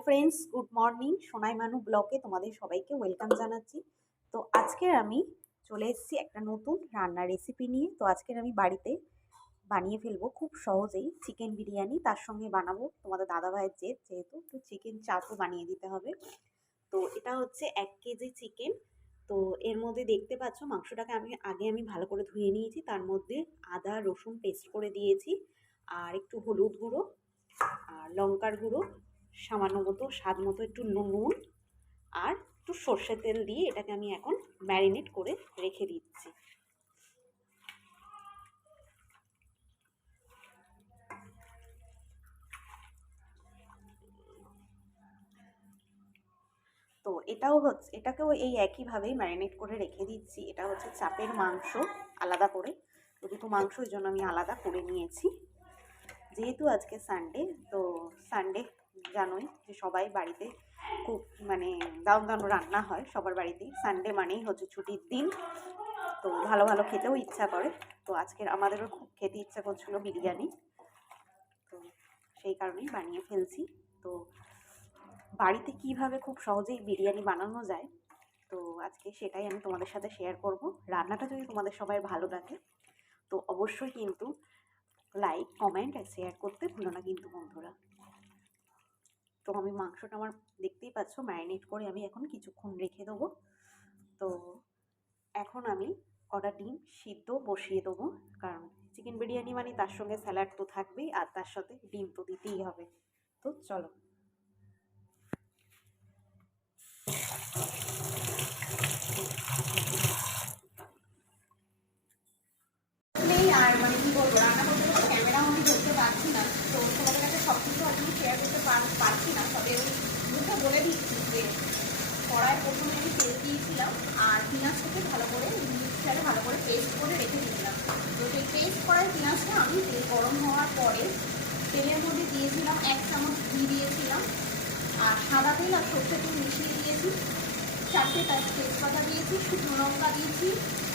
Hello friends, good morning. Sonai মানু ব্লগে তোমাদের সবাইকে ওয়েলকাম জানাচ্ছি। তো আজকে আমি চলে এসেছি একটা নতুন রান্নার রেসিপি নিয়ে। তো আজকের আমি বাড়িতে বানিয়ে ফেলবো খুব সহজেই চিকেন বিরিয়ানি। তার সঙ্গে বানাবো তোমাদের দাদাভাইয়ের যেহেতু তো চিকেন চাপও বানিয়ে দিতে হবে। তো এটা হচ্ছে 1 কেজি চিকেন। তো এর মধ্যে দেখতে পাচ্ছ মাংসটাকে আমি ভালো করে ধুয়ে নিয়েছি। তার মধ্যে আদা রসুন পেস্ট করে দিয়েছি, আর একটু হলুদ গুঁড়ো আর লঙ্কার গুঁড়ো, সামান্য মতো স্বাদ মতো একটু নুন, আর একটু সর্ষের তেল দিয়ে এটাকে আমি এখন ম্যারিনেট করে রেখে দিচ্ছি। তো এটাকেও এই একইভাবেই ম্যারিনেট করে রেখে দিচ্ছি। এটা হচ্ছে চাপের মাংস, আলাদা করে দুটো মাংস, এই জন্য আমি আলাদা করে নিয়েছি। যেহেতু আজকে সানডে, তো সানডে জানোই যে সবাই বাড়িতে খুব দারুণ দারুণ রান্না হয় সবার বাড়িতেই। সানডে মানেই হচ্ছে ছুটির দিন, তো ভালো ভালো খেতেও ইচ্ছা করে। তো আজকের আমাদেরও খুব খেতে ইচ্ছা করছিল বিরিয়ানি, তো সেই কারণেই বানিয়ে ফেলছি। তো বাড়িতে কিভাবে খুব সহজেই বিরিয়ানি বানানো যায়, তো আজকে সেটাই আমি তোমাদের সাথে শেয়ার করব। রান্নাটা যদি তোমাদের সবাই ভালো লাগে তো অবশ্যই কিন্তু লাইক, কমেন্ট আর শেয়ার করতে ভুলো না কিন্তু বন্ধুরা। তো আমি মাংসটা আমার দেখতেই পাচ্ছ ম্যারিনেট করে আমি এখন কিছুক্ষণ রেখে দেবো। তো এখন আমি কটা ডিম সিদ্ধ বসিয়ে দেবো, কারণ চিকেন বিরিয়ানি মানে তার সঙ্গে স্যালাড তো থাকবেই, আর তার সাথে ডিম তো দিতেই হবে। তো চলো। আর কি বলবো, রান্না করতে করতে ক্যামেরা আমি ধরতে পারছি না, তো তোমাদের কাছে সব কিছু আমি শেয়ার করতে পারছি না। তবে মুখে বলে দিচ্ছি যে কড়াই প্রথমে আমি তেল দিয়েছিলাম, আর পেঁয়াজটাকে ভালো করে মিক্সারে ভালো করে পেস্ট করে রেখে দিয়েছিলাম। তো সেই পেস্ট করার পেঁয়াজটা আমি তেল গরম হওয়ার পরে তেলের মধ্যে দিয়েছিলাম 1 চামচ ঘি দিয়েছিলাম, আর সাদা তেল আর সর্ষের তেল মিশিয়ে দিয়েছি। 4টে তেজপাতা দিয়েছি, শুকনো লঙ্কা দিয়েছি,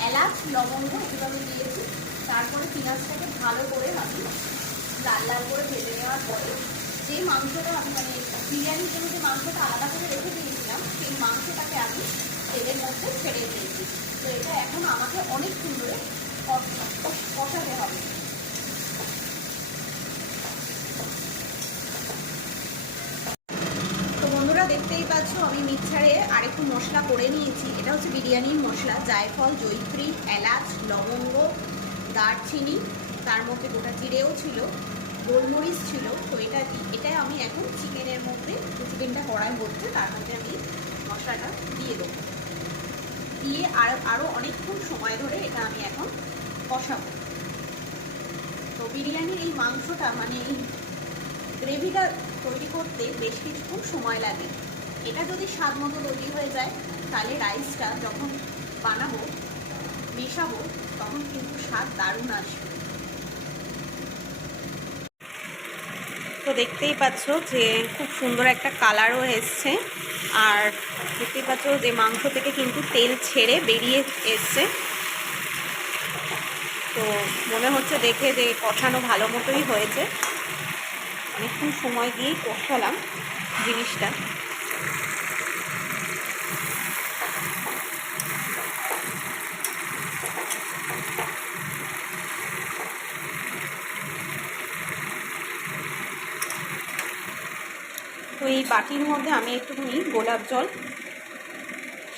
এলাচ, লবঙ্গ এভাবে দিয়েছি। তারপরে পেঁয়াজটাকে ভালো করে আমি লাল লাল করে ভেজে নেওয়ার পরে যে মাংসটা আমি বিরিয়ানির জন্য যে মাংসটা আলাদা করে রেখে দিয়েছিলাম, সেই মাংসটাকে আমি তেলের মধ্যে ছেড়ে দিয়েছি। তো এটা এখন আমাকে অনেকক্ষণ ধরে কষাতে হবে। তো বন্ধুরা দেখতেই পাচ্ছ আমি মিক্সারে আরেকটু মশলা করে নিয়েছি। এটা হচ্ছে বিরিয়ানির মশলা, জায়ফল, জয়িত্রী, এলাচ, লবঙ্গ, দারচিনি, তার মধ্যে গোটা জিরেও ছিল, গোলমরিচ ছিল। তো এটা আমি এখন চিকেনের মধ্যে, চিকেনটা কড়াই হচ্ছে তার মধ্যে আমি মশলাটা দিয়ে দেবো, দিয়ে আরও অনেকক্ষণ সময় ধরে এটা আমি এখন কষাবো। তো বিরিয়ানির এই মাংসটা এই গ্রেভিটা তৈরি করতে বেশ কিছুক্ষণ সময় লাগে। এটা যদি স্বাদ মতো তৈরি হয়ে যায় তাহলে রাইসটা যখন বানাবো, মেশাবো, তখন কিন্তু স্বাদ দারুণ আসবে। তো দেখতেই পাচ্ছ যে খুব সুন্দর একটা কালারও এসছে, আর দেখতেই পাচ্ছ যে মাংস থেকে কিন্তু তেল ছেড়ে বেরিয়ে এসছে। তো মনে হচ্ছে দেখে যে কষানো ভালো মতোই হয়েছে। অনেকক্ষণ সময় দিয়েই কষালাম জিনিসটা। তো এই বাটির মধ্যে আমি একটুখানি গোলাপ জল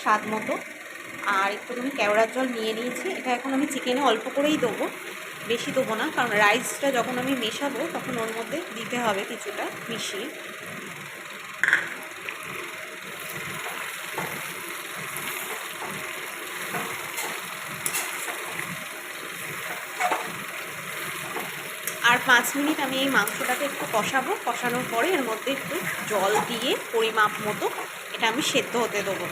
স্বাদ মতো আর একটুখানি কেওড়ার জল নিয়ে নিয়েছি। এটা এখন আমি চিকেনে অল্প করেই দেবো, বেশি দেবো না, কারণ রাইসটা যখন আমি মেশাবো তখন ওর মধ্যে দিতে হবে কিছুটা মিশিয়ে। আর 5 মিনিট আমি এই মাংসটাকে একটু কষাবো। কষানোর পরে এর মধ্যে একটু জল দিয়ে পরিমাপ মতো এটা আমি সেদ্ধ হতে দেবো।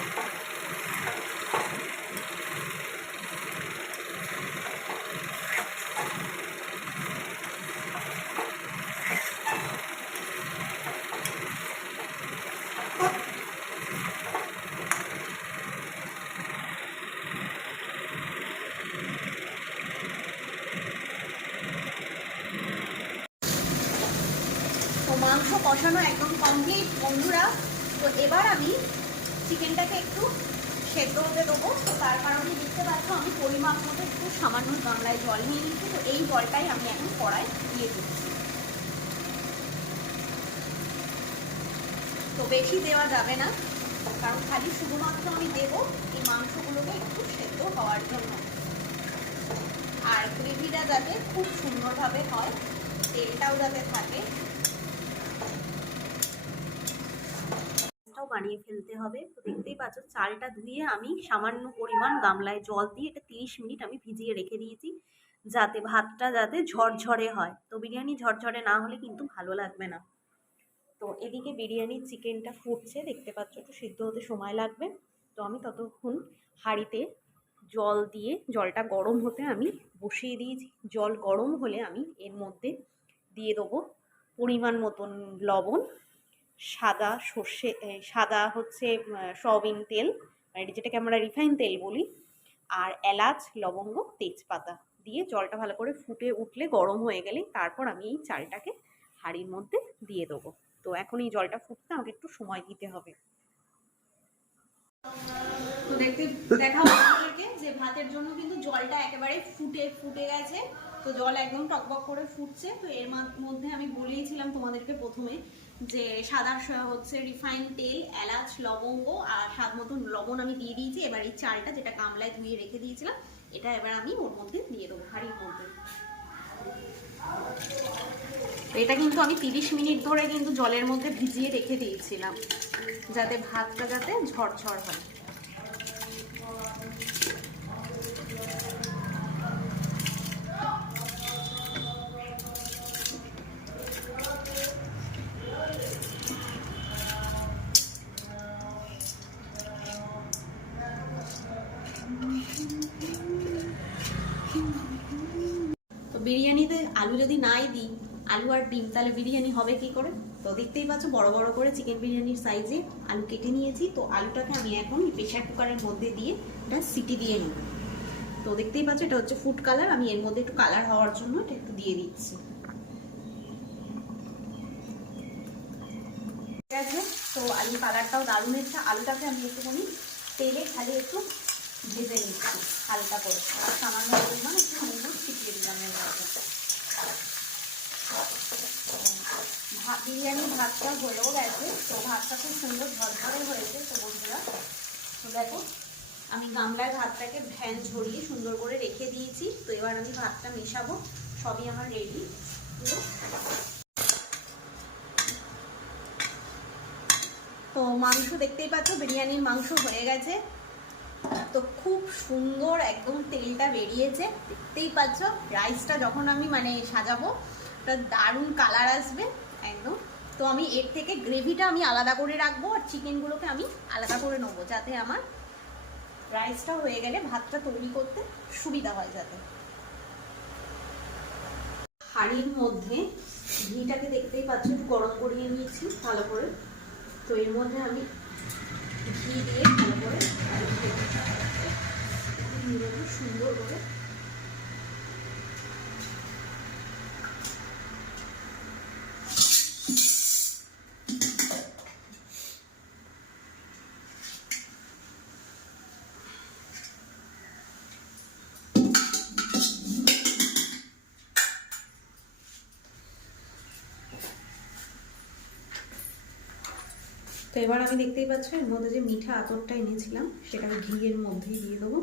তো মাংস কষানো একদম কমপ্লিট বন্ধুরা। তো এবার আমি চিকেনটাকে একটু সেদ্ধ হতে দেবো। তো তার কারণে দেখতে পাচ্ছ আমি পরিমাপ মতো একটু সামান্য গামলায় জল নিয়ে নিচ্ছি। তো এই জলটাই আমি এখন কড়ায় দিয়ে দিচ্ছি। তো বেশি দেওয়া যাবে না, কারণ খালি শুধুমাত্র আমি দেবো এই মাংসগুলোকে একটু সেদ্ধ হওয়ার জন্য। আর গ্রেভিটা যাতে খুব সুন্দরভাবে হয়, তেলটাও যাতে থাকে, বানিয়ে ফেলতে হবে। তো দেখতেই পাচ্ছ চালটা ধুয়ে আমি সামান্য পরিমাণ গামলায় জল দিয়ে এটা 30 মিনিট আমি ভিজিয়ে রেখে দিয়েছি, যাতে ভাতটা যাতে ঝরঝরে হয়। তো বিরিয়ানি ঝরঝরে না হলে কিন্তু ভালো লাগবে না। তো এদিকে বিরিয়ানির চিকেনটা ফুটছে, দেখতে পাচ্ছ একটু সিদ্ধ হতে সময় লাগবে। তো আমি ততক্ষণ হাঁড়িতে জল দিয়ে জলটা গরম হতে আমি বসিয়ে দিয়েছি। জল গরম হলে আমি এর মধ্যে দিয়ে দেবো পরিমাণ মতন লবণ, সাদা সর্ষে, সাদা হচ্ছে সয়াবিন তেল, মানে যেটাকে আমরা রিফাইন তেল বলি, আর এলাচ, লবঙ্গ, তেজপাতা দিয়ে জলটা ভালো করে ফুটে উঠলে গরম হয়ে গেলে তারপর আমি এই চালটাকে হাঁড়ির মধ্যে দিয়ে দেবো। তো এখন এই জলটা ফুটতে আমাকে একটু সময় দিতে হবে। তো দেখাবো আপনাদেরকে যে ভাতের জন্য কিন্তু জলটা একেবারে ফুটে গেছে। তো জল একদম টকবক করে ফুটছে। তো এর মধ্যে আমি বলেইছিলাম তোমাদেরকে প্রথমে যে সাদা হচ্ছে রিফাইন তেল, এলাচ, লবঙ্গ আর স্বাদ মতন লবণ আমি দিয়ে দিয়েছি। এবার এই চালটা যেটা গামলায় ধুয়ে রেখে দিয়েছিলাম এটা এবার আমি ওর মধ্যে দিয়ে দেবো, হাঁড়ির মধ্যে। এটা কিন্তু আমি 30 মিনিট ধরে কিন্তু জলের মধ্যে ভিজিয়ে রেখে দিয়েছিলাম, যাতে ভাতটা যাতে ঝরঝর হয়। তো বিরিয়ানিতে আলু যদি নাই দিই, আলু আর ডিম, তাহলে বিরিয়ানি হবে কি করে? তো দেখতেই পাচ্ছ বড় বড় করে চিকেন বিরিয়ানির সাইজে আলু কেটে নিয়েছি। তো আলুটাকে আমি এখন প্রেসার কুকারের মধ্যে দিয়ে এটা সিটি দিয়ে নেব। তো দেখতেই পাচ্ছ এটা হচ্ছে ফুড কালার, আমি এর মধ্যে একটু কালার হওয়ার জন্য এটা একটু দিয়ে দিচ্ছি। ঠিক আছে, তো আলু কালারটাও দারুণ এসেছে। আলুটাকে আমি একটুখানি তেলে খালি একটু ভেজে নিচ্ছি হালকা করে, আর সামান্য পরিমাণ একটু নুন ছিটিয়ে দিলাম এর মধ্যে। বিরিয়ানির ভাতটা হয়েও গেছে। তো ভাতটা খুব সুন্দর ঝরঝরে হয়েছে। তো বন্ধুরা, তো দেখো আমি গামলায় ভাতটাকে ভ্যান ঝরিয়ে সুন্দর করে রেখে দিয়েছি। তো এবার আমি ভাতটা মেশাবো, সবই আমার রেডি। তো মাংস দেখতেই পাচ্ছ, বিরিয়ানির মাংস হয়ে গেছে। তো খুব সুন্দর একদম তেলটা বেরিয়েছে, দেখতেই পাচ্ছ। রাইসটা যখন আমি মানে সাজাবো একটা দারুণ কালার আসবে একদম। তো আমি এর থেকে গ্রেভিটা আমি আলাদা করে রাখবো, আর চিকেনগুলোকে আমি আলাদা করে নেবো, যাতে আমার রাইসটা হয়ে গেলে ভাতটা তৈরি করতে সুবিধা হয় যাতে। হাঁড়ির মধ্যে ঘিটাকে দেখতেই পাচ্ছ একটু গরম করিয়ে নিয়েছি ভালো করে। তো এর মধ্যে আমি ঘি দিয়ে ভালো করে সুন্দর করে তো এবার আমি দেখতেই পাচ্ছ এর মধ্যে যে মিঠা আতরটা এনেছিলাম সেটা আমি ঘিয়ের মধ্যেই দিয়ে দেবো।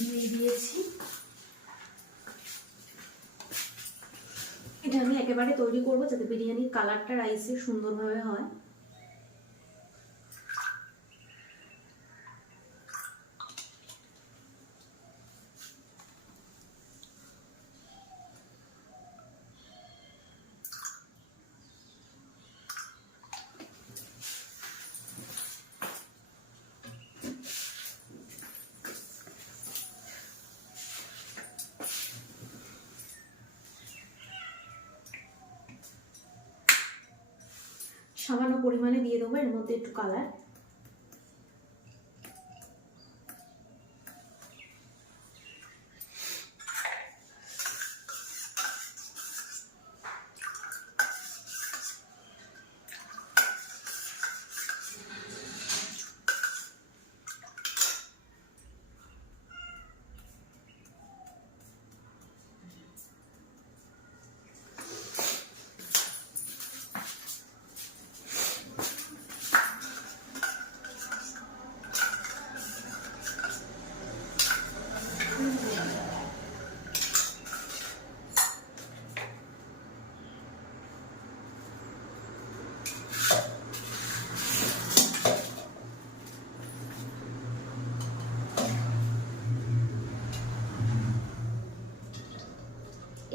দিয়ে দিয়েছি। এটা আমি একেবারে তৈরি করবো যাতে বিরিয়ানির কালারটা রাইসে সুন্দরভাবে হয়। সামান্য পরিমাণে দিয়ে দেবো এর মধ্যে একটু কালার।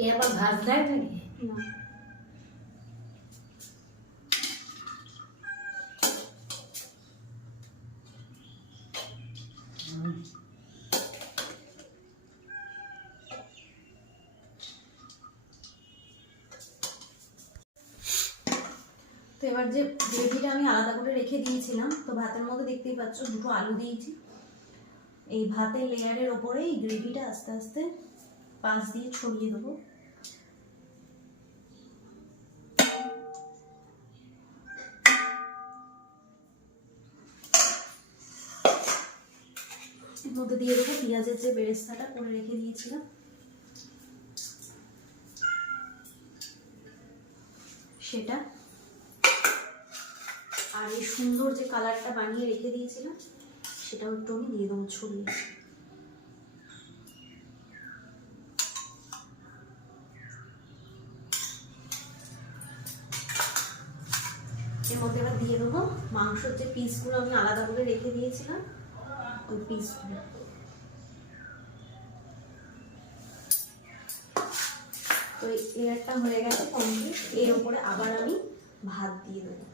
এ আবার ভাজ দেয় নাকি? না, তো এবার যে গ্রেভিটা আমি আলাদা করে রেখে দিয়েছিলাম, তো ভাতের মধ্যে দেখতেই পাচ্ছ দুটো আলু দিয়েছি। এই ভাতের লেয়ারের ওপরে এই গ্রেভিটা আস্তে আস্তে পাশ দিয়ে ছড়িয়ে দেবো। এর মধ্যে দিয়ে দেবো পেঁয়াজের যে বেরেস্তাটা করে রেখে দিয়েছিলাম সেটা, আর এই সুন্দর যে কালারটা বানিয়ে রেখে দিয়েছিলাম সেটাও একটু আমি দিয়ে দেবো ছড়িয়ে। এর মধ্যে এবার দিয়ে দেবো মাংসের যে পিসগুলো আমি আলাদা করে রেখে দিয়েছিলাম ওই পিসগুলো। তো এই লেয়ারটা হয়ে গেছে কমপ্লিট। এর উপরে আবার আমি ভাত দিয়ে দেবো।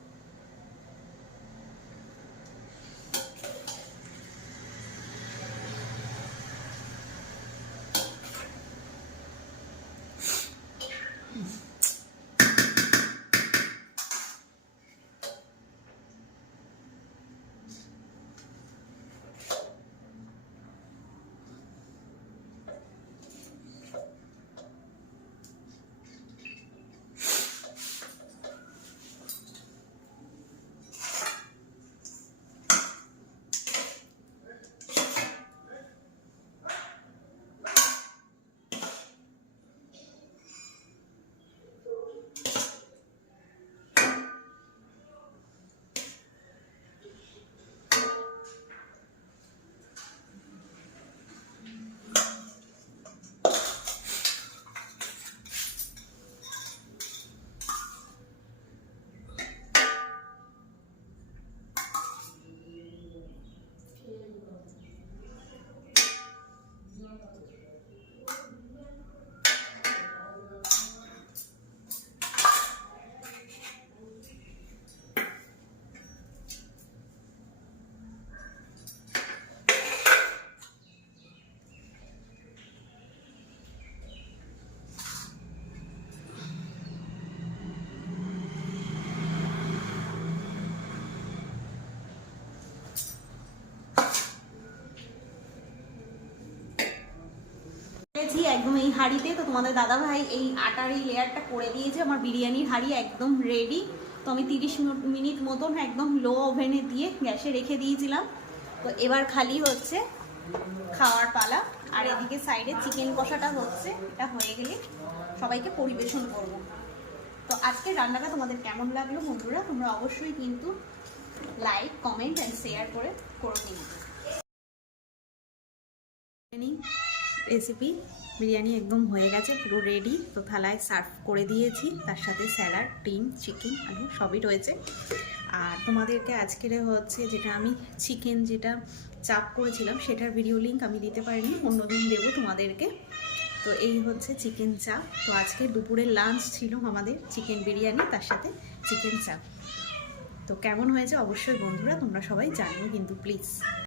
একদম এই হাঁড়িতে, তো তোমাদের দাদা ভাই এই আটার এই লেয়ারটা করে দিয়েছে। আমার বিরিয়ানির হাঁড়ি একদম রেডি। তো আমি 30 মিনিট মতন একদম লো ওভেনে দিয়ে গ্যাসে রেখে দিয়েছিলাম। তো এবার খালি হচ্ছে খাওয়ার পালা। আর এদিকে সাইডে চিকেন কষাটা হচ্ছে, এটা হয়ে গেলে সবাইকে পরিবেশন করব। তো আজকের রান্নাটা তোমাদের কেমন লাগলো বন্ধুরা, তোমরা অবশ্যই কিন্তু লাইক, কমেন্ট অ্যান্ড শেয়ার করে নিন। রেসিপি বিরিয়ানি একদম হয়ে গেছে, পুরো রেডি। তো থালায় সার্ভ করে দিয়েছি, তার সাথে স্যালাড, ডিম, চিকেন, আলু সবই রয়েছে। আর তোমাদেরকে আজকের হচ্ছে যেটা আমি চিকেন যেটা চাপ করেছিলাম সেটার ভিডিও লিঙ্ক আমি দিতে পারিনি, অন্যদিন দেবো তোমাদেরকে। তো এই হচ্ছে চিকেন চাপ। তো আজকে দুপুরের লাঞ্চ ছিল আমাদের চিকেন বিরিয়ানি, তার সাথে চিকেন চাপ। তো কেমন হয়েছে অবশ্যই বন্ধুরা তোমরা সবাই জানিও কিন্তু প্লিজ।